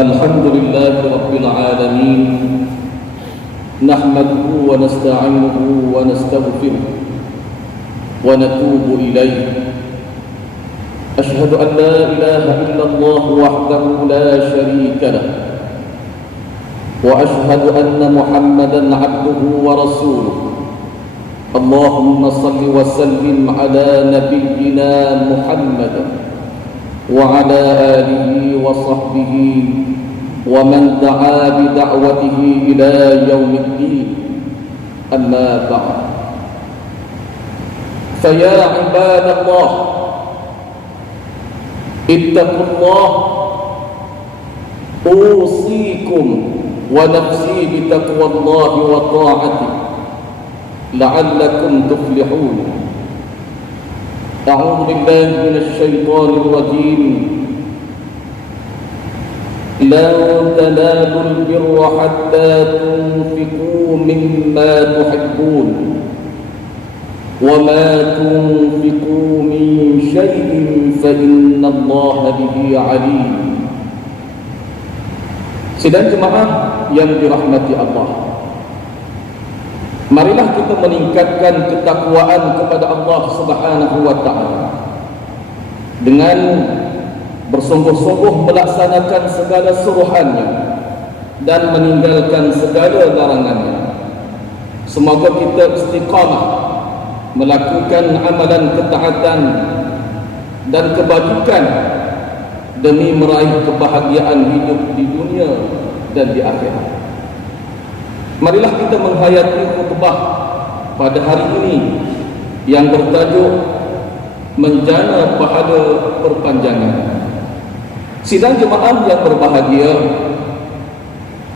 الحمد لله رب العالمين نحمده ونستعينه ونستغفره ونتوب إليه أشهد أن لا إله إلا الله وحده لا شريك له وأشهد أن محمدا عبده ورسوله اللهم صل وسلم على نبينا محمد وعلى آله وصحبه ومن دعا بدعوته إلى يوم الدين أما بعد فيا عباد الله اتقوا الله أوصيكم ونفسي بتقوى الله وطاعته لعلكم تفلحون أعوذ بالله من الشيطان الرجيم لن تنالوا البر حتى تنفقوا مما تحبون وما تنفقوا من شيء فإن الله به عليم. Sidang jemaah yang dirahmati Allah, marilah kita meningkatkan ketakwaan kepada Allah Subhanahu wa taala dengan bersungguh-sungguh melaksanakan segala suruhannya dan meninggalkan segala larangannya. Semoga kita istiqamah melakukan amalan ketaatan dan kebajikan demi meraih kebahagiaan hidup di dunia dan di akhirat. Marilah kita menghayati khutbah pada hari ini yang bertajuk Menjana Pahala Perpanjangan. Sidang jemaah yang berbahagia,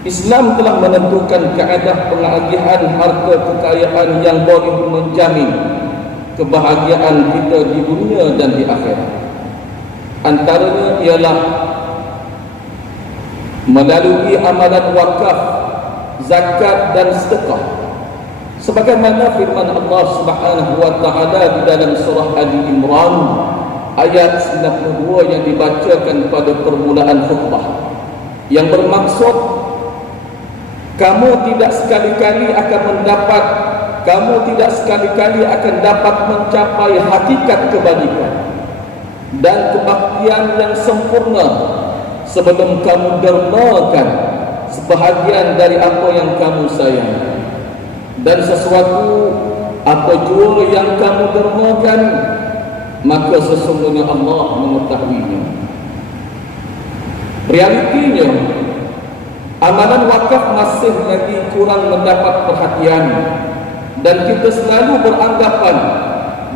Islam telah menentukan kaedah pengagihan harta kekayaan yang boleh menjamin kebahagiaan kita di dunia dan di akhirat. Antaranya ialah melalui amalan wakaf, zakat dan sedekah. Sebagaimana firman Allah Subhanahu wa taala di dalam surah Ali Imran ayat 92 yang dibacakan pada permulaan khutbah, yang bermaksud kamu tidak sekali-kali akan dapat mencapai hakikat kebajikan dan kebaktian yang sempurna sebelum kamu dermakan sebahagian dari apa yang kamu sayang, dan sesuatu apa jua yang kamu dermakan maka sesungguhnya Allah mengetahuinya. Realitinya amalan wakaf masih lagi kurang mendapat perhatian, dan kita selalu beranggapan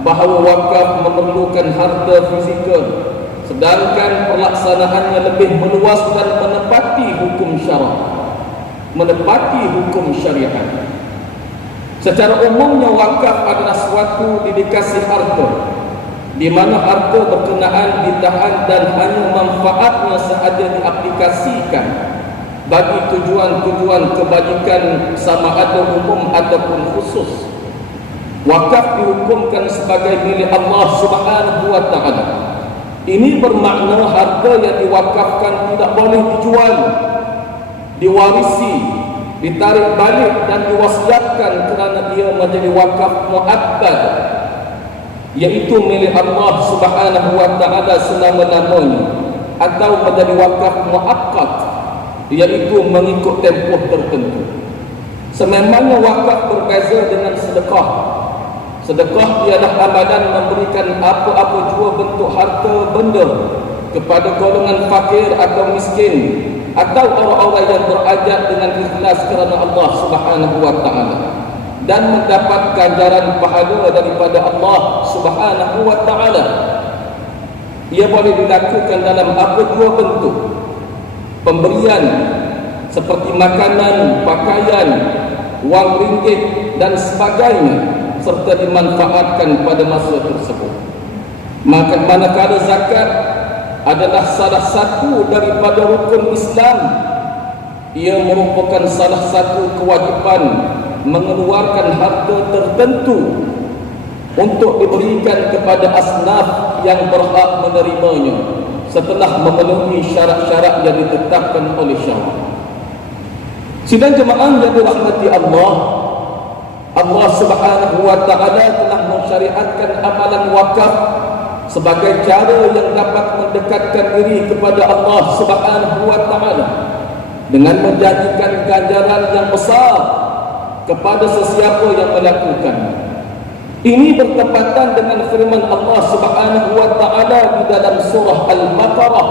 bahawa wakaf memerlukan harta fizikal, sedangkan pelaksanaannya lebih meluas dan menepati hukum syariat. Secara umumnya wakaf adalah suatu dedikasi harta, di mana harta berkenaan ditahan dan hanya manfaatnya sahaja diaplikasikan bagi tujuan-tujuan kebajikan sama ada umum ataupun khusus. Wakaf dihukumkan sebagai milik Allah Subhanahu wa taala. Ini bermakna harta yang diwakafkan tidak boleh dijual, diwarisi, ditarik balik dan diwasiatkan kerana ia menjadi wakaf muakkad, iaitu milik Allah Subhanahu wa taala selama-lamanya, atau menjadi wakaf muakkad, iaitu mengikut tempoh tertentu. Sememangnya wakaf berbeza dengan sedekah. Sedekah ialah amalan memberikan apa-apa jua bentuk harta benda kepada golongan fakir atau miskin, atau orang-orang yang berajat dengan ikhlas kerana Allah Subhanahu wa taala, dan mendapat ganjaran pahala daripada Allah Subhanahu wa taala. Ia boleh dilakukan dalam apa jua bentuk pemberian, seperti makanan, pakaian, wang ringgit dan sebagainya, serta dimanfaatkan pada masa tersebut. Maka manakala zakat adalah salah satu daripada rukun Islam, ia merupakan salah satu kewajipan mengeluarkan harta tertentu untuk diberikan kepada asnaf yang berhak menerimanya, setelah memenuhi syarat-syarat yang ditetapkan oleh syariat. Sidang jemaah yang dirahmati Allah, Allah Subhanahu wa taala telah mensyariatkan amalan wakaf sebagai cara yang dapat mendekatkan diri kepada Allah Subhanahu wa taala dengan menjanjikan ganjaran yang besar kepada sesiapa yang melakukan. Ini bertepatan dengan firman Allah Subhanahu wa taala di dalam surah Al-Baqarah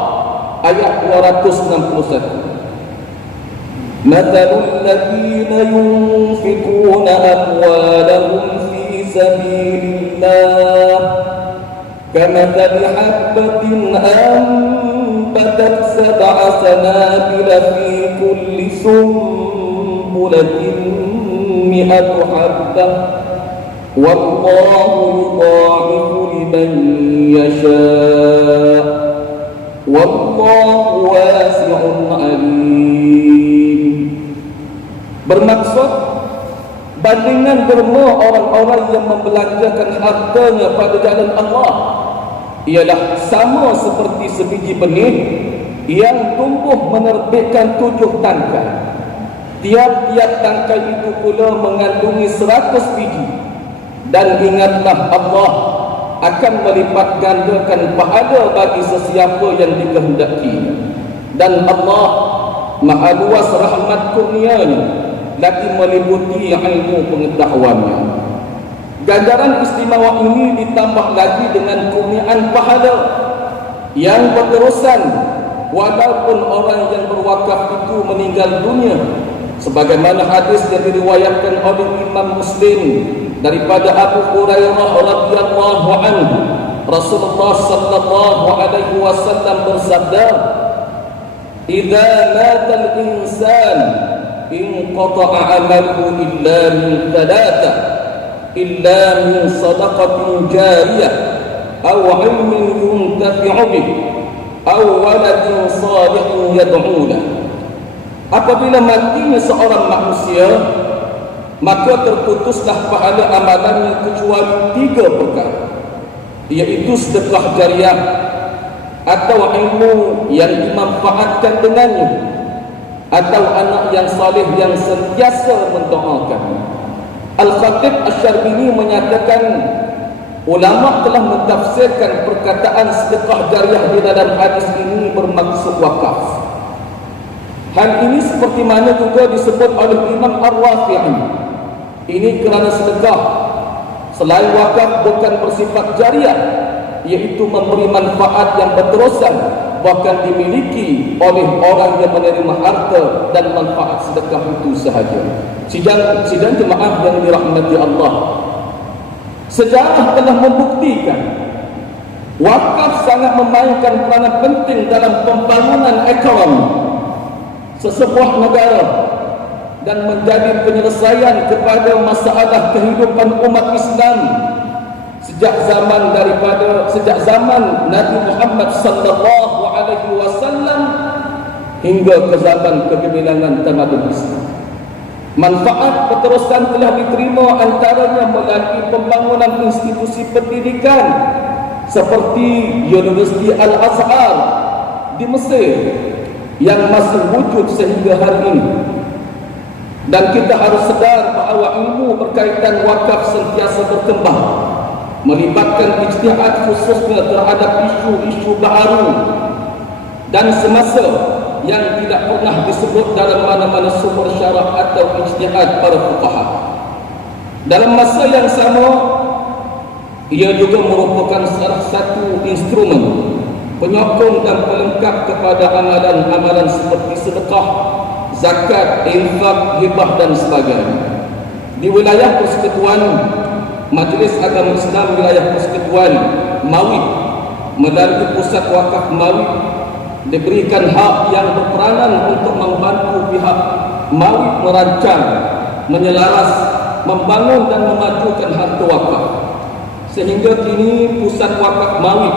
ayat 261. مثل الذين ينفقون أموالهم في سبيل الله كمثل حبة أنبتت 7 سنابل في كل سنبلة 100 حبة والله يضاعف لمن يشاء والله واسع عليم. Bermaksud bandingan derma orang-orang yang membelanjakan hartanya pada jalan Allah ialah sama seperti sebiji benih yang tumbuh menerbitkan 7 tangkai. Tiap-tiap tangkai itu pula mengandungi 100 biji. Dan ingatlah, Allah akan melipat gandakan pahala bagi sesiapa yang dikehendaki. Dan Allah Maha luas rahmat kurnianya, lagi meliputi ilmu pengetahuannya. Ganjaran istimewa ini ditambah lagi dengan kurniaan pahala yang berterusan walaupun orang yang berwakaf itu meninggal dunia, sebagaimana hadis yang diriwayatkan oleh Imam Muslim daripada Abu Hurairah radhiyallahu anhu. Rasulullah sallallahu alaihi wasallam bersabda, "Idza mata al-insan inqata'a 'amaluhu illa min thalatha, illa min sadaqatin jariyah aw 'ilmin yuntafi'u bih aw waladin salihin yad'u lahu." Apabila matinya seorang manusia, maka terputuslah pahala amalannya kecuali 3 perkara, iaitu sedekah jariah atau ilmu yang dimanfaatkan dengannya, atau anak yang saleh yang sentiasa mendoakan. Al-Khatib Asy-Syarbini menyatakan ulama telah mentafsirkan perkataan sedekah jariah di dalam hadis ini bermaksud wakaf. Hal ini seperti mana juga disebut oleh Imam Ar-Rafi'i. Ini kerana sedekah selain wakaf bukan bersifat jariah, iaitu memberi manfaat yang berterusan, bahkan dimiliki oleh orang yang menerima harta dan manfaat sedekah itu sahaja. Sidang jemaah yang dirahmati Allah, sejarah telah membuktikan wakaf sangat memainkan peranan penting dalam pembangunan ekonomi sesebuah negara dan menjadi penyelesaian kepada masalah kehidupan umat Islam sejak zaman Nabi Muhammad sallallahu alaihi wasallam hingga ke zaman kegemilangan tamadun Islam. Manfaat berterusan telah diterima antaranya melalui pembangunan institusi pendidikan seperti Universiti Al-Azhar di Mesir yang masih wujud sehingga hari ini. Dan kita harus sedar bahawa ilmu berkaitan wakaf sentiasa berkembang, melibatkan ijtihad khususnya terhadap isu-isu baru dan semasa yang tidak pernah disebut dalam mana-mana sumber syarah atau ijtihad para fuqaha. Dalam masa yang sama, ia juga merupakan salah satu instrumen penyokong dan pelengkap kepada amalan-amalan seperti sedekah, zakat, infak, hibah dan sebagainya. Di wilayah Persekutuan Majlis Agama Islam wilayah Persekutuan Mawid melalui Pusat Wakaf Mawid diberikan hak yang berperanan untuk membantu pihak Mawid merancang, menyelaras, membangun dan memajukan harta wakaf. Sehingga kini Pusat Wakaf Mawid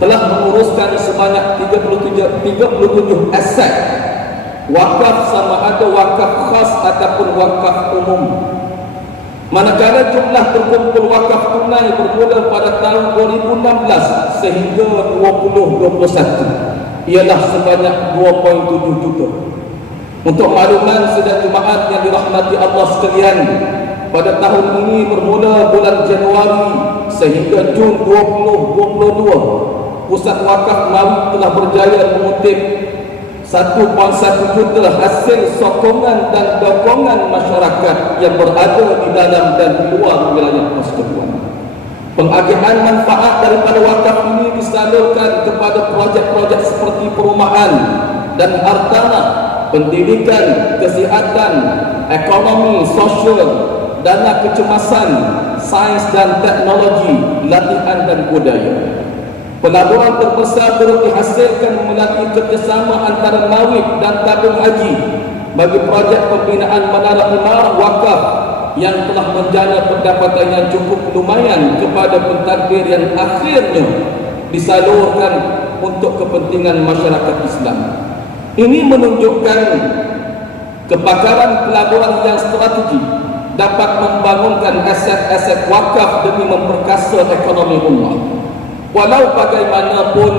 telah menguruskan sebanyak 37 aset wakaf, sama ada wakaf khas ataupun wakaf umum. Manakala jumlah terkumpul wakaf tunai bermula pada tahun 2016 sehingga 2021 ialah sebanyak 2.7 juta. Untuk makluman sidang Jumaat yang dirahmati Allah sekalian, pada tahun ini bermula bulan Januari sehingga Jun 2022, Pusat Wakaf Mawi telah berjaya mengutip 1.1 juta hasil sokongan dan dukungan masyarakat yang berada di dalam dan di luar wilayah persekutuan. Pengagihan manfaat daripada wakaf ini disalurkan kepada projek-projek seperti perumahan dan hartanah, pendidikan, kesihatan, ekonomi, sosial, dana kecemasan, sains dan teknologi, latihan dan budaya. Pelaburan terbesar turut dihasilkan melalui kerjasama antara Mawib dan tabung haji bagi projek pembinaan menara imarah wakaf yang telah menjana pendapatan yang cukup lumayan kepada pentadbir yang akhirnya disalurkan untuk kepentingan masyarakat Islam. Ini menunjukkan kepakaran pelaburan yang strategi dapat membangunkan aset-aset wakaf demi memperkasa ekonomi ummah. Walau bagaimanapun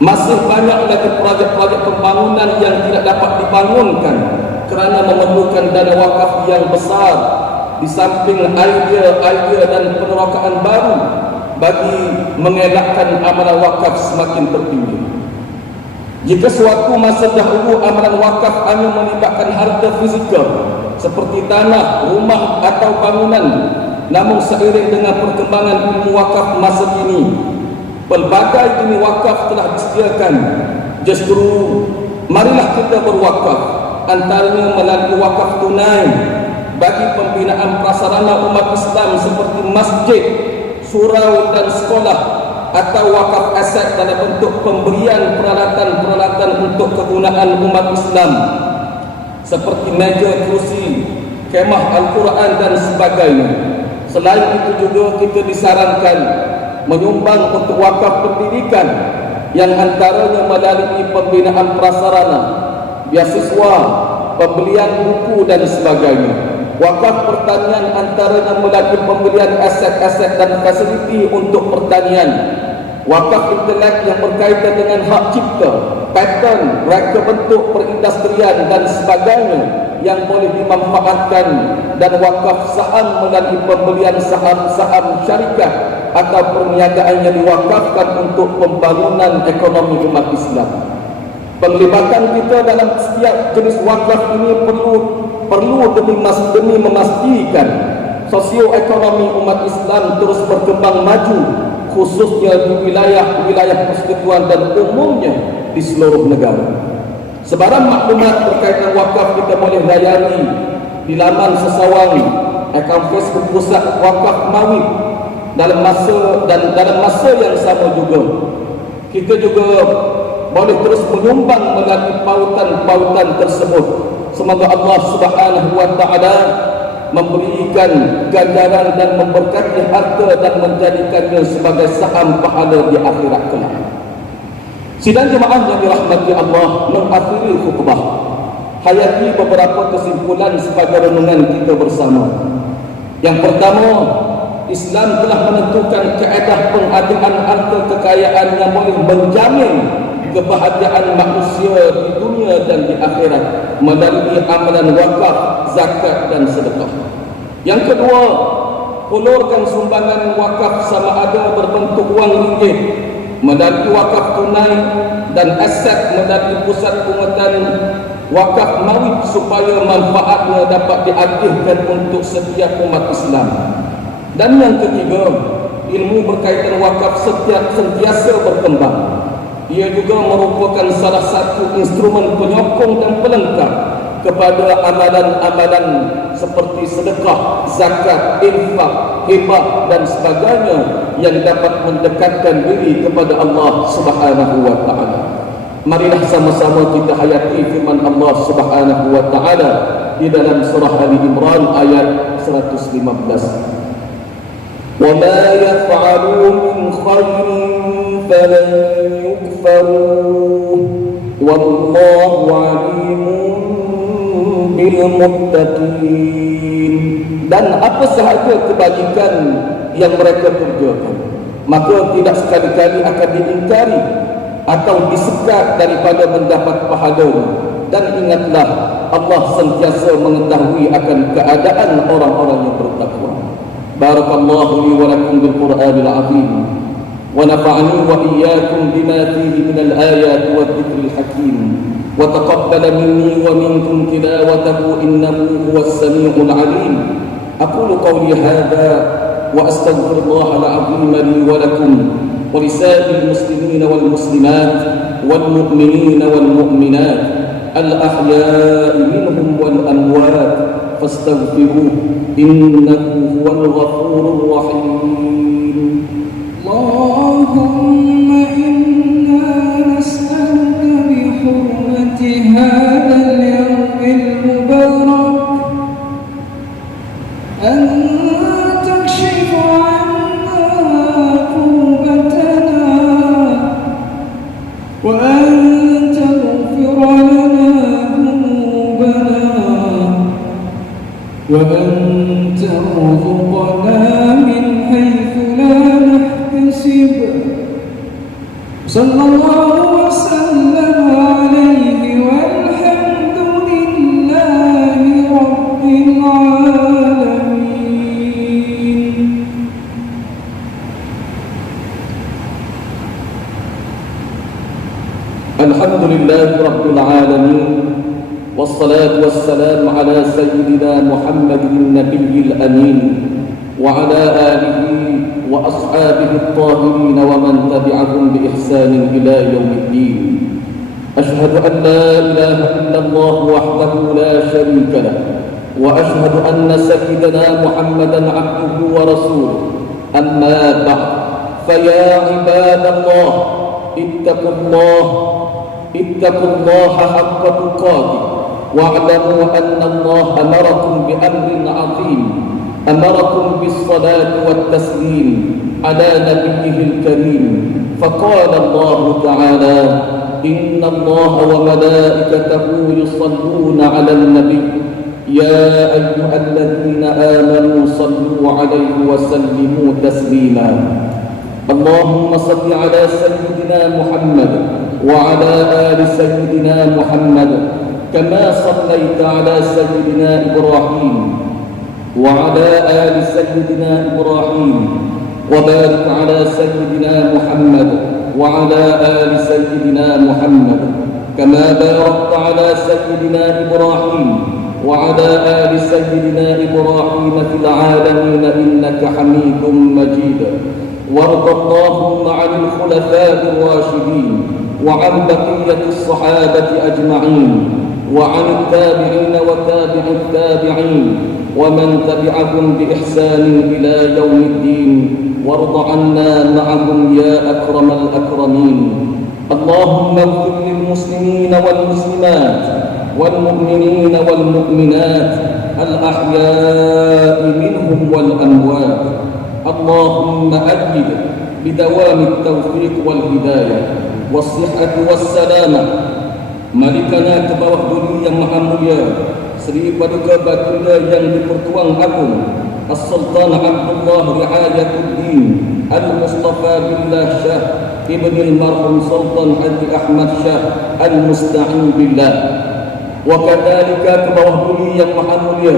masih banyak lagi projek-projek pembangunan yang tidak dapat dibangunkan kerana memerlukan dana wakaf yang besar, di samping idea-idea dan penerokaan baru bagi mengelakkan amalan wakaf semakin tertinggi. Jika suatu masa dahulu amalan wakaf hanya melibatkan harta fizikal seperti tanah, rumah atau bangunan, namun seiring dengan perkembangan ilmu wakaf masa kini, pelbagai jenis wakaf telah disediakan. Justru marilah kita berwakaf, antaranya melalui wakaf tunai bagi pembinaan prasarana umat Islam seperti masjid, surau dan sekolah, atau wakaf aset dalam bentuk pemberian peralatan-peralatan untuk kegunaan umat Islam seperti meja, kerusi, kemah Al-Quran dan sebagainya. Selain itu juga kita disarankan menyumbang untuk wakaf pendidikan yang antaranya melalui pembinaan prasarana, beasiswa, pembelian buku dan sebagainya. Wakaf pertanian antaranya melalui pembelian aset-aset dan fasiliti untuk pertanian. Wakaf intelek yang berkaitan dengan hak cipta, paten, reka bentuk perindustrian dan sebagainya yang boleh dimanfaatkan, dan wakaf saham melalui pembelian saham-saham syarikat atau perniagaan yang diwakafkan untuk pembangunan ekonomi umat Islam. Penglibatan kita dalam setiap jenis wakaf ini perlu demi memastikan sosioekonomi umat Islam terus berkembang maju, khususnya di wilayah-wilayah persekutuan dan umumnya di seluruh negara. Sebarang maklumat berkaitan wakaf kita boleh layani di laman sesawang akaun Facebook Pusat Wakaf Mawib. Dalam masa yang sama juga, kita juga boleh terus menyumbang melalui pautan-pautan tersebut. Semoga Allah Subhanahu wa taala memberikan ganjaran dan memberkati harta dan menjadikannya sebagai saham pahala di akhirat kelak. Sidang jemaah yang dirahmati Allah, mengakhiri khutbah, hayati beberapa kesimpulan sebagai renungan kita bersama. Yang pertama, Islam telah menentukan kaedah pengadaan harta kekayaan yang boleh menjamin kebahagiaan manusia di dunia dan di akhirat melalui amalan wakaf, zakat dan sedekah. Yang kedua, hulurkan sumbangan wakaf sama ada berbentuk wang ringgit, melalui wakaf tunai dan aset melalui pusat penguatan wakaf Mawib supaya manfaatnya dapat diagihkan untuk setiap umat Islam. Dan yang ketiga, ilmu berkaitan wakaf sentiasa berkembang. Ia juga merupakan salah satu instrumen penyokong dan pelengkap kepada amalan-amalan seperti sedekah, zakat, infak, hibah dan sebagainya yang dapat mendekatkan diri kepada Allah Subhanahu wa taala. Marilah sama-sama kita hayati firman Allah Subhanahu wa taala di dalam surah Ali Imran ayat 115. Wa ma yaf'alu min khairin falan yukfaruh wallahu alimun بالمتقين. Dan apa sahaja kebajikan yang mereka kerjakan, maka tidak sekali-kali akan diingkari atau disekat daripada mendapat pahalanya. Dan ingatlah, Allah sentiasa mengetahui akan keadaan orang-orang yang bertakwa. Barakallahu li wa lakum bil Qur'anil azim wa nafa'ani wa iyyakum bima fihi minal ayati wadh dhikril hakim wa taqabbala minni wa minkum tilawatahu innahu huwas samiul alim. Aqulu qawli hadha wa astaghfirullahal azim li wa lakum wa lisa'il muslimin wal muslimat wal mu'minin wal mu'minat al-ahya'i minhum wal amwat fastaghfiruhu innahu huwal ghafurur rahim. Allahumma inna nas'aluka bi hurmati hadzal yawmil mubarak an takshifa 'anna kurbatana wa an taghfira lana وأن ترزقنا من حيث لا نحتسب صلى الله وسلم عليه والحمد لله رب العالمين. الحمد لله رب العالمين والصلاة والسلام على سيدنا محمد النبي الأمين وعلى آله وأصحابه الطاهرين ومن تبعهم بإحسان إلى يوم الدين. أشهد أن لا إله إلا الله وحده لا شريك له وأشهد أن سيدنا محمدا عبده ورسوله. أما بعد، فيا عباد الله اتقوا الله حق تقاته واعلموا أن الله أمركم بأمر عظيم، أمركم بالصلاة والتسليم على نبيه الكريم. فقال الله تعالى: إن الله وملائكته يصلون على النبي يا أيها الذين آمنوا صلوا عليه وسلموا تسليما. اللهم صل على سيدنا محمد وعلى آل سيدنا محمد كما صليت على سيدنا إبراهيم وعلى آل سيدنا إبراهيم وبارك على سيدنا محمد وعلى آل سيدنا محمد كما باركت على سيدنا إبراهيم وعلى آل سيدنا إبراهيم في العالمين إنك حميد مجيد. وارض اللهم عن الخلفاء الراشدين وعن بقية الصحابة أجمعين وعن التابعين وتابع التابعين ومن تبعهم بإحسان إلى يوم الدين. وارض عنا معهم يا أكرم الأكرمين. اللهم اغفر للمسلمين والمسلمات والمؤمنين والمؤمنات الأحياء منهم والأموات. اللهم أجد بدوام التوفيق والهداية والصحة والسلامة Malikana ke bawah dunia yang maha mulia, Sri Paduka Baginda yang dipertuang agung As-Sultan Abdullah Riayatuddin Al-Mustafa Billah Shah Ibn al-Marhum Sultan Haji Ahmad Shah Al-Musta'in Billah. Wa kadhalika ke bawah dunia yang maha mulia,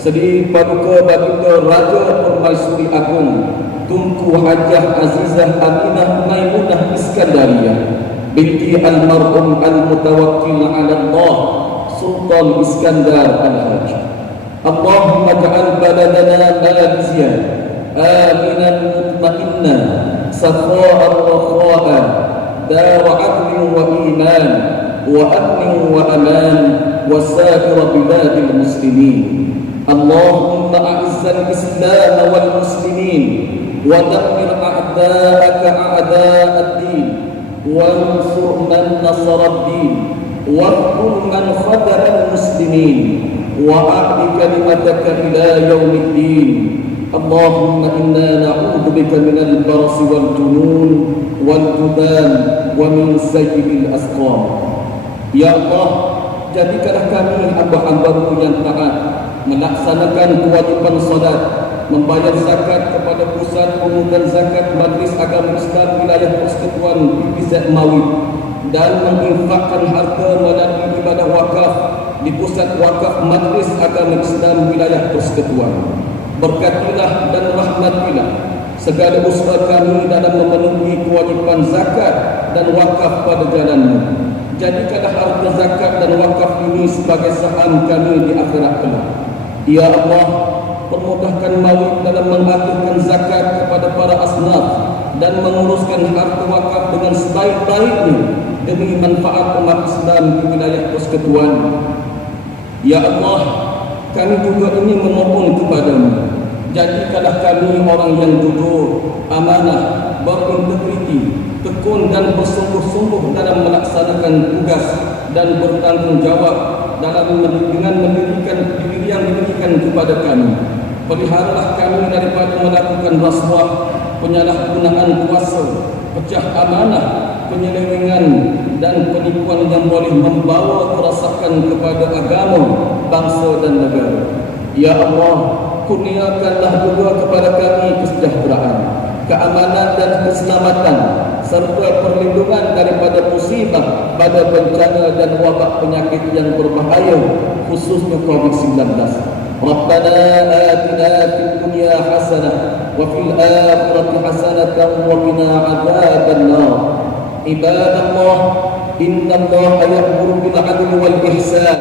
Sri Paduka Baginda Raja Permaisuri Agung Tunku Hajah Azizah Aminah Maimunah Iskandariyah binti almarhum al-mutawakkil ala Allah Sultan Iskandar al-Hajj. Allahumma ja'al baladana Malaysia aminan mutma'inna sakha'an wa kha'an dar 'adlin wa iman wa amnin wa aman wa sa'ir biladil muslimin. Allahumma a'izzal islam wal muslimin wa dammir a'da'aka a'da'ad-din وانصر من نصر الدين واذكر من خذل المسلمين وأعد كلمتك إلى يوم الدين. اللهم إنا نعوذ بك من البرص والجنون والجذام ومن سيء الأسقام. Ya Allah, jadikanlah kami hamba-hamba-Mu yang taat, melaksanakan kewajipan salat, membayar zakat kepada pusat pemungutan zakat Majlis Agama Islam Wilayah Persekutuan PPZ Mawid, dan menginfakkan harta melalui ibadah wakaf di pusat wakaf Majlis Agama Islam Wilayah Persekutuan. Berkatilah dan rahmatilah segala usaha kami dalam memenuhi kewajipan zakat dan wakaf pada jalan-Mu. Jadikanlah harta zakat dan wakaf ini sebagai saham kami di akhirat kelak. Ya Allah, permudahkan Mawid dalam mengaturkan zakat kepada para asnaf dan menguruskan harta wakaf dengan sebaik-baiknya demi manfaat umat Islam di wilayah persekutuan. Ya Allah, kami juga ingin memohon kepada-Mu, jadikanlah kami orang yang jujur, amanah, berintegriti, tekun dan bersungguh-sungguh dalam melaksanakan tugas dan bertanggungjawab dalam dengan mendirikan diri yang diberikan kepada kami. Peliharalah kami daripada melakukan rasuah, penyalahgunaan kuasa, pecah amanah, penyelewengan dan penipuan yang boleh membawa kerosakan kepada agama, bangsa dan negara. Ya Allah, kurniakanlah juga kepada kami kesejahteraan, keamanan dan keselamatan serta perlindungan daripada musibah, pada bencana dan wabak penyakit yang berbahaya, khususnya COVID-19. Rabbana atina fid dunya hasanah wa fil akhirati hasanah wa qina adzabannar. Ibadallah, innallaha ya'muru bil 'adli wal ihsan